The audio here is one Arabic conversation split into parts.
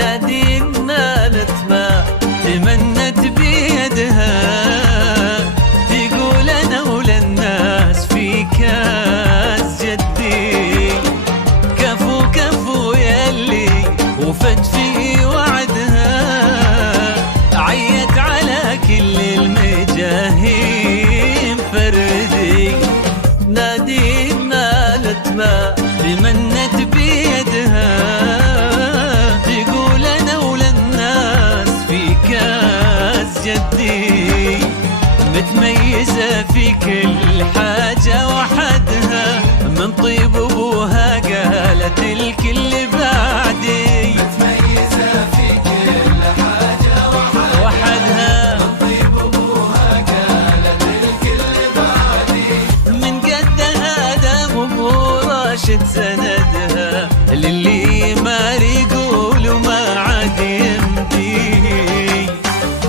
نادين نالت ما تمنت بيدها، تقول انا وللناس في كاس جدي. كفو كفو يلي وفت في وعدها، عيت على كل المجاهيم فردي. نادين نالت ما تمنت بيدها، تقول انا وللناس في كاس جدي. متميزة في كل حاجة وحدها، من طيب ابوها قالت الكل بعدي. متميزة في كل حاجة وحدها، من طيب ابوها قالت الكل بعدي. من قدها دام ابو راشد سندها، للي ما يقول وما عاد يمدي.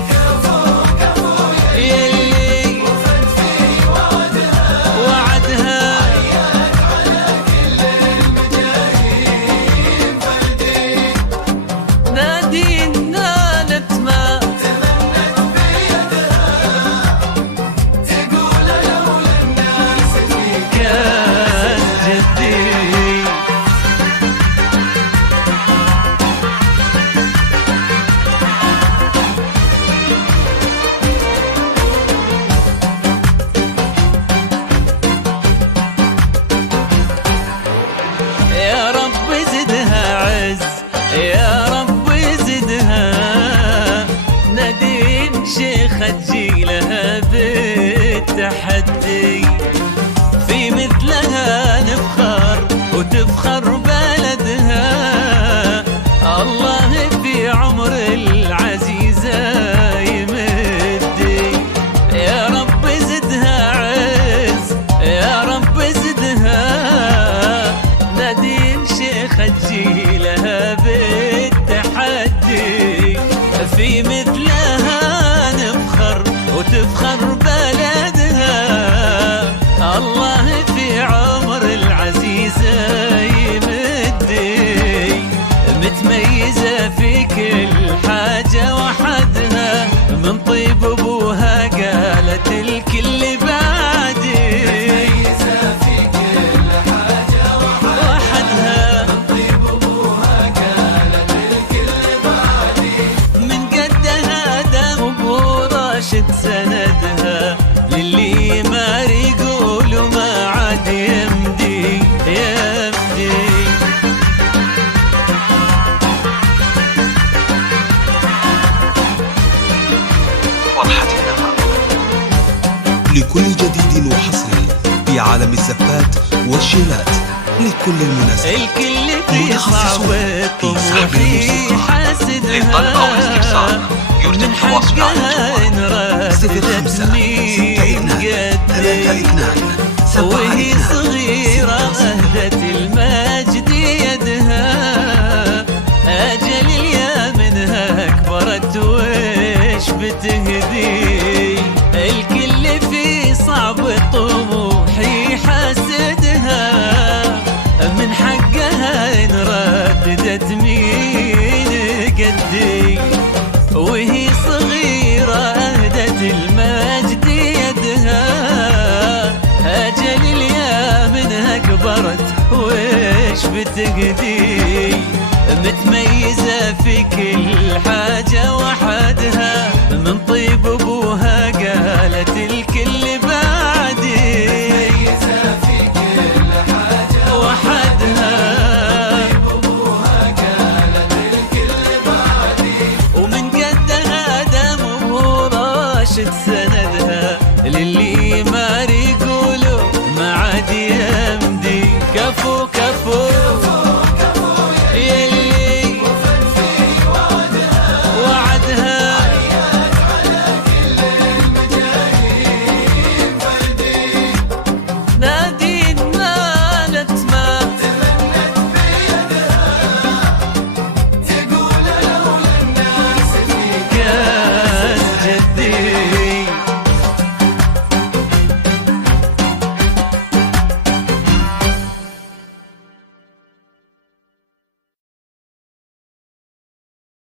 كفو كفو يلي وفت في وعدها، وعدها، عيت على كل المجاهيم فردي. نادين نالت ما تمنت بيدها، تقول انا وللناس في كاس جدي. يا رب زدها عز، يا رب زدها. نادين شيخة جيلها بالتحدي، في مثلها نفخر وتفخر بلدها. الله في عمر العزيزة يمدي. يا رب زدها عز، يا رب زدها. نادين شيخة جيلها بالتحدي، في مثلها نفخر وتفخر بلدها. الله في عمر العزيزة يمدي. متميزة في كل حاجة وحدها، من طيب ابوها قالت الكل بعدي. متميزة في كل حاجة وحدها، من طيب ابوها قالت الكل بعدي. من قدها دام ابو راشد سندها، للي ما يقول وما عاد يمدي يمدي. فرحتنا لكل جديد وحصري في عالم الزفات والشيلات، لكل المناسبات الكل في متخصصون صعوة في سحب طموحي الموسيقى. حاسدها، للطلب أو الاستفسار يرجى من التواصل على حقها الجوال 05 انردت ستة وهي 2 صغيرة أهدت المجد يدها. أجل يا منها كبرت وش بتهدي. الكل في صعب طموحي حاسدها، من حقها إن رددت مين قدي. وهي صغيرة أهدت المجد يدها. أجل اليا منها كبرت وش بتهدي. متميزة في كل حاجة وحدها، من طيب ابو